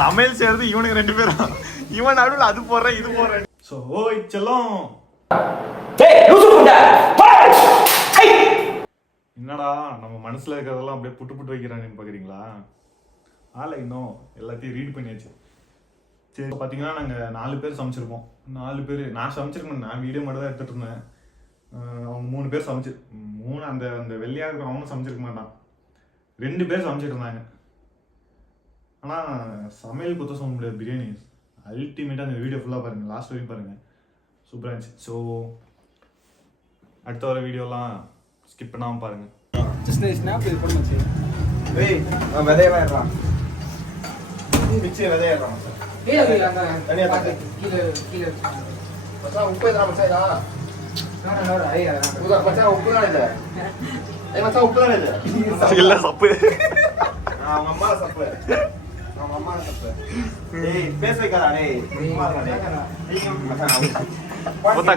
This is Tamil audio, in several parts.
சமையல் செய்யறது இவனுக்கு 2 பேரும். இவன் நடுவில் அது போடுறேன் இது போடுறேன். சோ ஓய் செல்லம் என்னடா நம்ம மனசுல இருக்கிறதெல்லாம் அப்படியே புட்டு புட்டு வைக்கிறான்னு பாக்குறீங்களா? ஆளை இன்னும் எல்லாத்தையும் ரீட் பண்ணியாச்சு. சரி பார்த்தீங்கன்னா நாங்கள் 4 பேர் சமைச்சிருப்போம். 4 பேர் நான் சமைச்சிருக்கேன். நான் வீடியோ மட்டும் தான் எடுத்துகிட்டு இருந்தேன். அவங்க 3 பேர் அந்த அந்த வெள்ளையாக இருக்கிற அவனும் சமைச்சிருக்க மாட்டான். 2 பேர் சமைச்சிட்டு இருந்தாங்க. ஆனால் சமையல் குத்த சொல்ல முடியாது. பிரியாணி அல்டிமேட்டாக அந்த வீடியோ ஃபுல்லாக பாருங்கள், லாஸ்ட் வரைக்கும் பாருங்கள், சூப்பராக இருந்துச்சு. ஸோ அடுத்த வர வீடியோலாம் ஸ்கிப் பண்ணாமல் பாருங்கள். விதையெல்லாம் மிக்சி விதையிடலாம் சார். உப்பு எதனா மச்சான் உப்பு தானே இது? மச்சான் உப்பு தானே இது? இல்ல சப்பு. அவங்க அம்மா சப்பு. அவங்க அம்மா சப்பு. டேய் பேச வைக்காதா டேய்.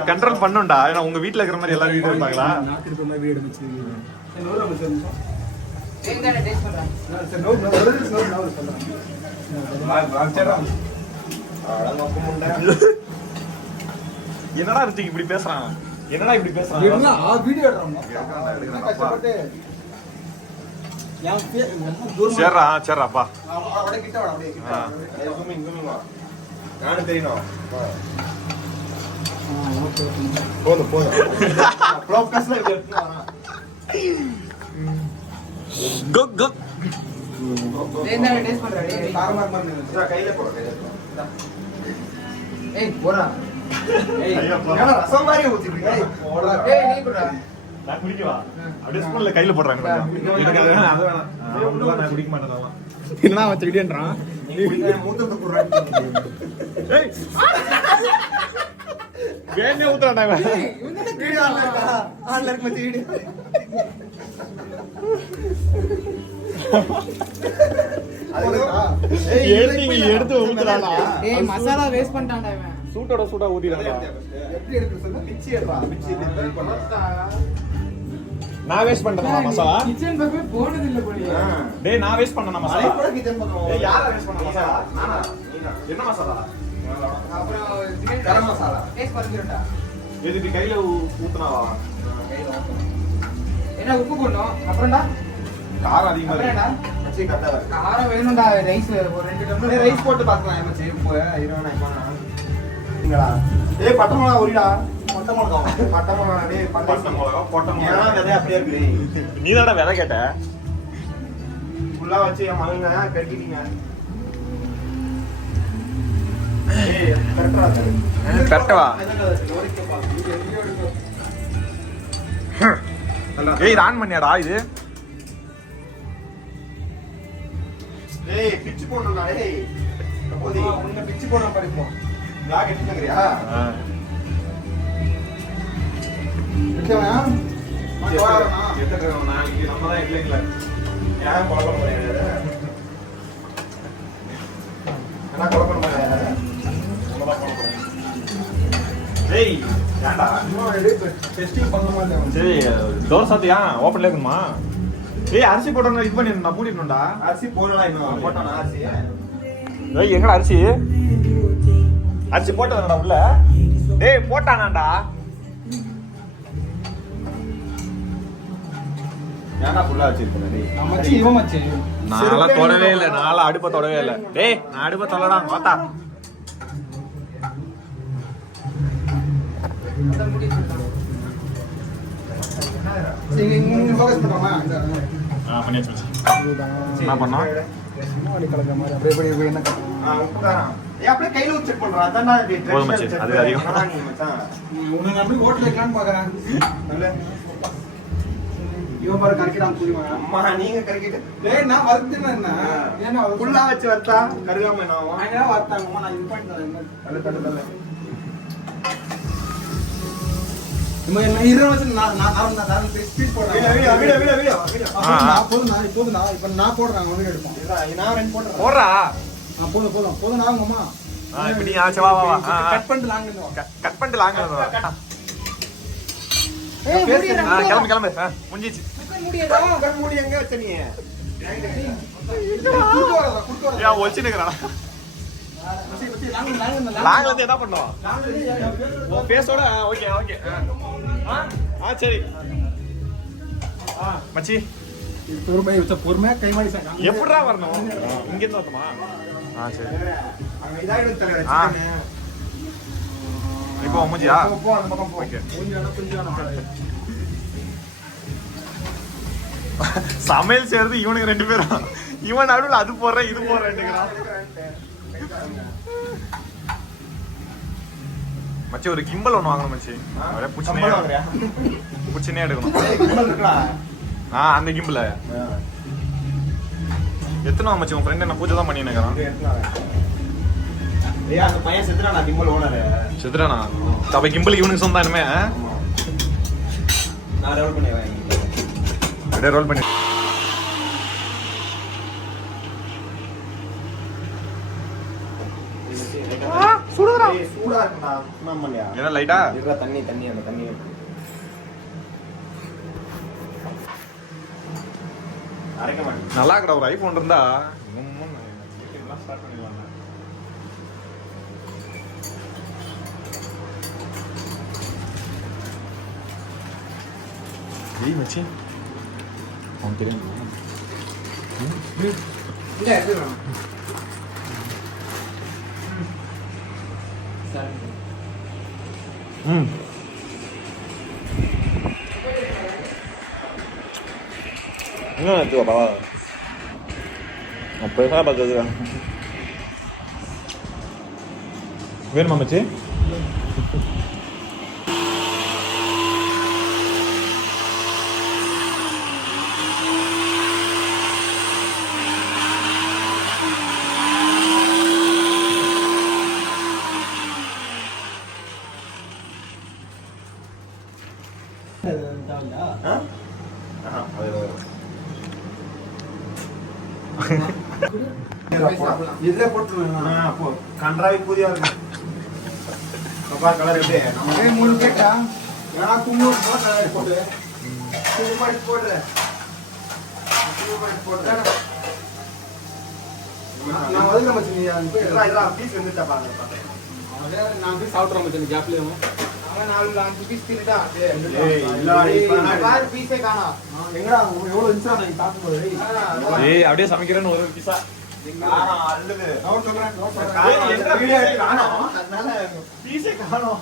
கண்ட்ரோல் பண்ணுண்டா. ஏன்னா உங்க வீட்ல இருக்கிற மாதிரி எல்லாரும் வீடியோ எடுப்பாங்களா? நாக்கு இருக்கிற மாதிரி வீடியோ எடுத்து. நூறு நிமிஷம். எங்கடா டேஸ்ட் பண்றான்? சரி நூறு சொல்றேன். என்னடா ரித்திக் இப்படி பேசுறான்? என்னடா இப்படி பேசுறான்? வீடியோ எடுறாங்க. சரிப்பா. நானும் தெரியணும். போதும் போதும். டேஸ்ட் பண்றா டேய். கையில போற கையில. ஏய் போடா. ஏய் என்ன ரசம் மாதிரி ஊத்திட்டீங்க? போடா. ஏய் நீ போடா. நான் குடிக்கவா? அப்படியே ஸ்பூன்ல கையில போடுறாங்க கொஞ்சம். எனக்கு அது வேணாம், அது வேணாம். நான் குடிக்க மாட்டேன். என்னடா வச்சிட்டேன்றான். நீ குடிக்க மூத்தத்தை குடுறாங்க. ஏய் வேணே ஊத்துறானே அவன். இவனே வீடியோ ஆன்ல இருக்கு மச்சி வீடியோ. எடுத்து ஊத்துறானா? ஏய் மசாலா வேஸ்ட் பண்ணிட்டான்டா இவன். சூட்டோட சூடா ஊத்திறானே. எப்படி எடுக்க சொன்னா பிச்சி எடுறா. பிச்சி ட்ரை பண்ணா. நான் வேஸ்ட் பண்ணேனா மசாலா? கிச்சன் பக்கமே போனது இல்ல போலியே. டேய் நான் வேஸ்ட் பண்ணேனா மசாலா? அரை கூட கிச்சன் பக்கம். ஏய் யாரா வேஸ்ட் பண்ண மசாலா? நானா. என்ன மசாலா? அப்புறம் கரம் மசாலா. டேஸ்ட் பண்ணிடுடா. எதுக்கு கையில ஊத்துனாவா? கையில ஊத்தணும். என்ன உப்பு போடணும். அப்புறம்டா காரம் அதிகமா இருக்கு. அப்புறம்டா மச்சி கரெக்ட்டா இருக்கு. காரம் வேணும்டா. ரைஸ் ஒரு 2 டம்ளர் ரைஸ் போட்டு பார்க்கலாம் மச்சி. உப்பு இருவனா இமானா. நீங்களா? ஏய் பட்டை மிளகா உரிடா. பட்டை மிளகா. பட்டை மிளகா டேய் பட்டை மிளகா, பொட்டை ஏன்னா மிளகா. விதை அப்படியே இருக்கு. நீதானடா விதை கேட்ட? ஃபுல்லா வச்சு என் மகங்க கட்டிட்டீங்க. ஏய் கரெக்ட்டா இருக்கு. கரெக்ட்டா? ஏய் இது ஆன் பண்ணியாடா இது? டேய் பிச்சு போடுறா டேய். அப்போதி உன்ன பிச்சு போடுற படிப்போம். லாக் எடுத்துக்கறியா? எடுத்தவனா? எடுத்துக்கறோம். நாளைக்கு நம்ம தான் இல்லைங்களா? யாரை கொலை பண்ண முடியாது. என்ன கொலை பண்ண முடியாது. நம்ம தான் போறோம். டேய் ஏன்டா? டெஸ்டிங் பண்ண மாட்டேன். சரி டோர் சாத்தியா? ஓபன்ல இருக்குமா? ஏய் அரிசி போட்டறேன், இது பண்ணி நான் மூடிடணும்டா. அரிசி போடலாம் இன்னும். போட்டானா அரிசி? ஏய் எங்கடா அரிசி? அரிசி போட்டதானடா உள்ள? டேய் போட்டானாடா. ஏன்டா ஃபுல்லா வச்சிருக்க டேய்? மச்சி இவன் மச்சி. நாளா தொடவே இல்ல. நாளா அடுப்ப தொடவே இல்ல. டேய் நான் அடுப்ப தொடடா வாடா. அத முடி போட்டான். சரி இங்க ஃபோக்கஸ் பண்ணலாமா? பண்ணியாச்சு. என்ன பண்ணா? சும்மாடி கலக்க மாதிரி அப்படியே என்ன உப்பு காரம். ஏய் அப்படியே கையில ஊத்தி செக் பண்றா. அதான்டா இது போதும் மச்சி, அது அதிகமா. நீ மச்சான். உன்னை நம்பி ஹோட்டல் வைக்கலாம்னு பாக்குறேன். நல்ல இவன் பாரு கறிக்கிறான் புரியுமா? அம்மா நீங்க கறிக்கிட்டு. டேய் நான் வறுத்துனா என்ன? ஏன்னா ஃபுல்லா வச்சு வறுத்தா கருகாம என்ன ஆகும்? நான் வறுத்தாங்க அம்மா நான் இது பண்ணி தரேன். தள்ள. இம்மா என்ன இர வச்சு நான் ஸ்பீட் போடுறேன். வீடியோ. போதும் இப்போ நான் போடுறேன் வீடியோ எடுப்போம். நான் ரெண்டு போடுறேன். போறா. போதும் நான் அம்மா. இப்போ நீ ஆச்சு வா வா. கட் பண்ணிட்டு லாங்க. கட் பண்ணிட்டு லாங்க. ஏய் முடி கிளம்பு. முடிஞ்சிச்சு. முடியடா. மூடி எங்க வச்ச நீ? ஏன் ஒழிச்சு நிக்கிறான் நாங்க வந்து என்ன பண்ணுவோம் உன் பேசோட ஓகே ஓகே சரி மச்சி பொறுமையா கை மாடி எப்படிடா வரணும் இங்க இருந்து வரணுமா சரி இப்போ மூஞ்சியா ஓகே சமையல் செய்யறது இவனுக்கு 2 பேரும் இவன் நடுவில் அது போடுறேன் இது போடுறேன் மச்சி ஒரு கிம்பல் ஒன்று வாங்கணும் மச்சி புச்சினே எடுக்கணும் அந்த கிம்பில் எத்தனை மச்சி உன் ஃப்ரெண்ட் என்ன பூஜை தான் பண்ணி நினைக்கிறான் அந்த பையன் செத்துறானா கிம்பல் ஓனர் செத்துறானா அப்ப கிம்பல் இவனுக்கு சொந்தம் இனிமே நான் ரோல் பண்ணிடுறேன் அப்படியே ரோல் பண்ணி சூடா இருக்குடா சும்மா இல்லையா என்ன லைட்டா இருக்கா தண்ணி அந்த தண்ணி அரைக்க மாட்டேன் நல்லா இருக்கடா ஒரு ஐபோன் இருந்தா ஸ்டார்ட் பண்ணிடலாம் ஏய் மச்சி அவன் தெரியும் இல்ல எடுத்துக்கலாம் சரி என்ன எடுத்துவா பாவா அப்போ பார்த்தது வேணுமா மச்சி இதுல போட்டுருவேன் கன்றாவி பூதியா இருக்கு கலர் எப்படி நம்ம 3 கேட்டா நான் கும்பு போட்டு போடுறேன் நான் வந்து நம்ம பீஸ் வந்துட்டா பாருங்க நான் போய் சாப்பிட்றோம் மச்சான் கேப்லயும் அவன் 4 பீஸ் தின்னுட்டா பாரு பீஸே காணோம் எங்கடா எவ்வளவு இருந்துச்சா நான் பார்க்கும்போது ஏய் அப்படியே சமைக்கிறேன்னு ஒரு பிசா காரம் அல்லது நான் சொல்றேன் காணோம் அதனால பீஸே காணோம்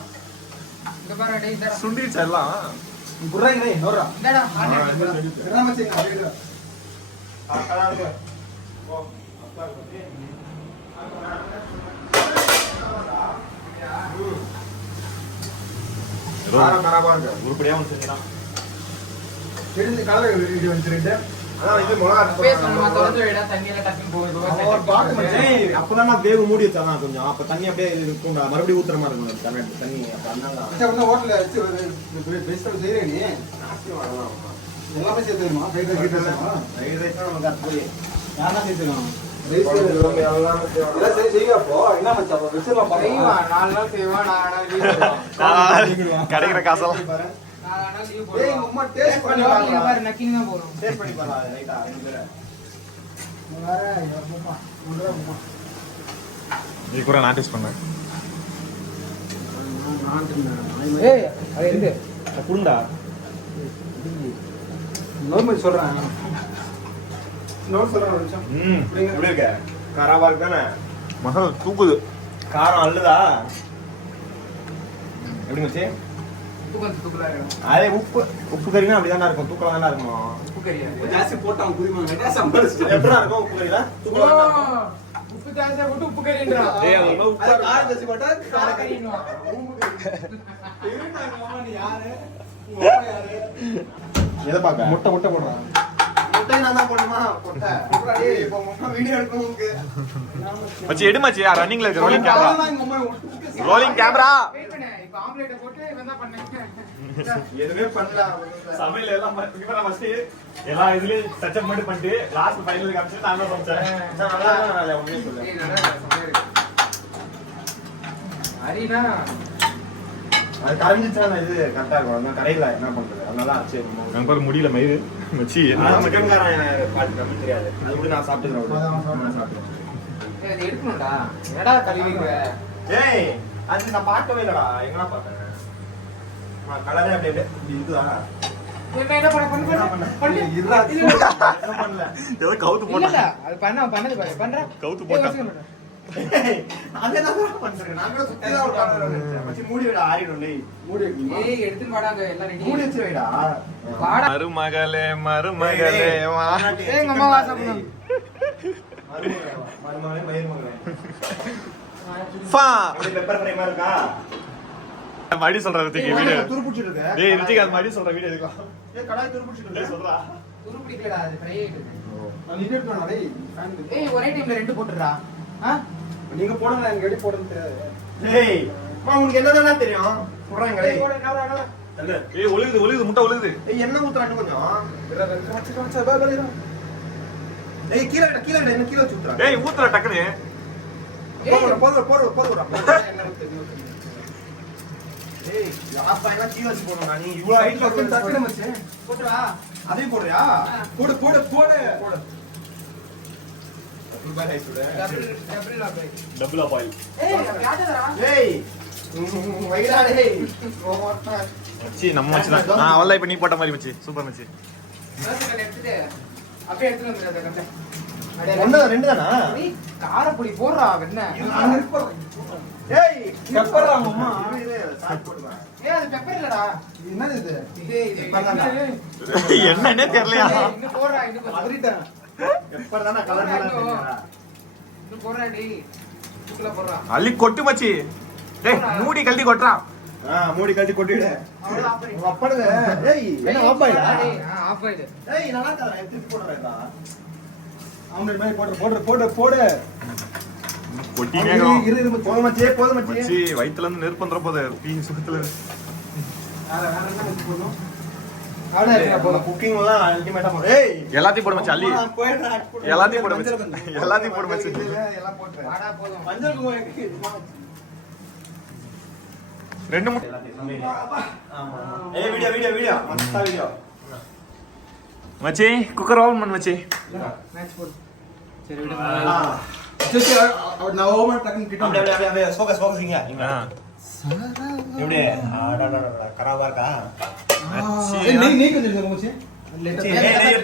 இங்க பாரு டேய் இந்தடா சுண்டிச்சா எல்லாம் புறாங்களே நோரா இந்தடா ஆன்லைன் என்ன மச்சி அப்படியே ஆ இருக்கு ஓ அப்பா உருப்படியா வந்து செஞ்சான் தெரிஞ்சு கலர் வீடியோ வந்துட்டு அதான் இது மிளகா பேஸ் நம்ம தொடர்ந்து விட தண்ணியில டக்கிங் போகுது அப்பதான் நான் வேக மூடி வச்சாதான் கொஞ்சம் அப்ப தண்ணி அப்படியே இருக்கும் மறுபடியும் ஊத்துற மாதிரி இருக்கும் தண்ணி அப்ப அதனால ஹோட்டல்ல வச்சு பேஸ்ட் செய்யறேன் நீ எல்லாமே சேர்த்துமா ஃப்ரைட் ரைஸ் நமக்கு அது போய் யாரா சேர்த்துக்கலாம் கிடைக்கிற காசெல்லாம் நீ கூட நான் டேஸ்ட் பண்ணேன் குண்டா நார்மல் சொல்றேன் நோட் சொல்றேன் எப்படி இருக்க காராவா இருக்கானே மசாலா தூக்குது காரம் அல்லதா எப்படி மச்சி அதே உப்பு கறினா அப்படிதானே இருக்கும் தூக்கலா தானே இருக்கும் ஜாஸ்தி போட்டான் புரியுமா எப்படிதான் இருக்கும் உப்பு கறினா தூக்கலா உப்பு ஜாஸ்தியா போட்டு உப்பு கறின்றா ஏய் அது உப்பு காரம் ஜாஸ்தி போட்டா கார கறின்னுவா எதை பாக்க முட்டை போடுறான் முட்டை நான் தான் போடுமா முட்டை இப்போ முட்டை வீடியோ எடுக்கணும்க்கு மச்சி எடு மச்சி ரன்னிங்ல இருக்கு rolling camera rolling camera wait பண்ணு இப்போ ஆம்லெட் போட்டு இவன் தான் பண்ணேன் எதுவே பண்ணல சமையல் எல்லாம் இவர ஃபர்ஸ்ட் எல்லா இதுலயும் டச் அப் மட்டும் பண்ணிட்டு லாஸ்ட் ஃபைனல் காமிச்சு நான் தான் சமைச்சேன் நல்லா ஒண்ணே சொல்ல ஏய் நல்லா சமையல் ஹரினா அது கரைஞ்சிச்சா இது கரெக்டா இருக்கும் அந்த கடையில என்ன பண்றது அதனால ஆச்சு எனக்கு பாரு முடியல மயிறு மச்சி நான் சிக்கன்காரன் பாட்டு நமக்கு தெரியாது அது கூட நான் சாப்பிட்டுக்கிறேன் நான் சாப்பிட்டுக்கிறேன் ஏய், அது எடுக்கணும்டா என்னடா கழுவிக்கிற ஏய் அது நான் பார்க்கவே இல்லடா எங்கடா பார்த்தேன் நான் கலரே அப்படியே இப்படி இருக்குதா என்ன பண்ண இருடா என்ன பண்ணல ஏதோ கவுத்து இல்ல போட்டா அது பண்ணது பாரு பண்ற கவுத்து போட்டா அதேதான் பண்றேன் நான் கூட சுத்தி தான் உட்கார்ந்து மச்சி மூடி விட ஆறிடும் டேய் மூடி வைக்கணுமா ஏய் எடுத்து வாடாங்க எல்லாம் ரெடி மூடி வச்சு வைடா வாடா மருமகளே மருமகளே வா ஏய் எங்க அம்மா வாசம் பண்ணு மருமகளே மயிருமகளே ஃபா அப்படியே பெப்பர் ஃப்ரை மாதிரி இருக்கா மடி சொல்ற ரித்திக் வீடியோ துருப்புடிச்சிட்டு இருக்க டேய் ரித்திக் அது மடி சொல்ற வீடியோ எடுக்கலாம் ஏய் கடாய் துருப்புடிச்சிட்டு டேய் இருக்க சொல்றா துரு பிடிக்கலடா அது ஃப்ரை ஆயிட்டு நான் நிக்க எடுத்துறேன் டேய் ஏய் ஒரே டைம்ல ரெண்டு போட்டுறா நீங்க போடுங்க எனக்கு எப்படி போடுறது தெரியாது டேய் அம்மா உங்களுக்கு என்னடா தெரியும் சொல்றாங்க டேய் அல்ல ஏய் ஒழுகுது முட்டை ஒழுகுது ஏய் என்ன ஊத்துறாங்க கொஞ்சம் வச்சு பா பா ஏய் கீழ என்ன கீழ வச்சு ஊத்துறாங்க ஏய் ஊத்துற டக்குனு போடுறா ஏய் யாப்பா என்ன கீழ வச்சு போடுறா நீ இவ்வளவு ஹைட்ல வந்து டக்குனு மச்சி போட்டுறா அதையும் போடுறியா போடு ரூபாய் ஹைட்ல double lock double off oil ஏய் யாடா ஏய் வைடா டேய் மச்சி நம்ம மச்சி தான் நான் அவளை இப்ப நீ போட்ட மாதிரி மச்சி சூப்பர் மச்சி ரசகல் எடுத்துட்டு அப்படியே எடுத்து வந்துடுறத கட்ட ஒண்ணு ரெண்டு தானா நீ காரப்பொடி போடுறா வெண்ண ஏய் பெப்பர் அம்மா சாட் போடுவா ஏய் அது பெப்பர் இல்லடா என்னது இது இது என்னன்னே தெரியலையா இன்னும் போடுறா இன்னும் கொஞ்சம் அதறிட்டேன் பெப்பர் தான கலர் இன்னும் போடுறா டேய் இதுக்குள்ள போடுறா அள்ளி கொட்டு மச்சி டேய் மூடி கழட்டி கொட்டுறான் மூடி கட்டி கொட்டிடு அவ்வளவு ஆஃப் பண்ணி அப்படுங்க ஏய் என்ன ஆஃப் ஆயிடா ஆஃப் ஆயிடு ஏய் நல்லா இருக்கா திருப்பி போடுறேன்டா அவனோட மாதிரி போடு கொட்டினே இரு போதும் மச்சி மச்சி வயித்துல இருந்து நெருப்பு வந்துற போதே பீன் சுகத்துல வேற என்ன மச்சி போதும் அவ்வளவு இருக்கா போதும் குக்கிங் எல்லாம் அல்டிமேட்டா போடு ஏய் எல்லாத்தையும் போடு மச்சி அள்ளி போயிடுறா எல்லாத்தையும் போடு மச்சி எல்லாத்தையும் போடு மச்சி எல்லாம் போட்டு வாடா போதும் மஞ்சள் குங்குமம் ரெண்டு முட்டை ஆமா ஏய் வீடியோ மஸ்தா வீடியோ மச்சி குக்கர் ஓபன் பண்ணு மச்சி மேட்ச் போடு சரி விடு நான் ஓவர் டக்குன்னு கிட்ட அப்படியே ஃபோக்கஸ் இங்க எப்படி கராபா இருக்கா மச்சி நீ கொஞ்சம் மச்சி லேட்டா ஏய்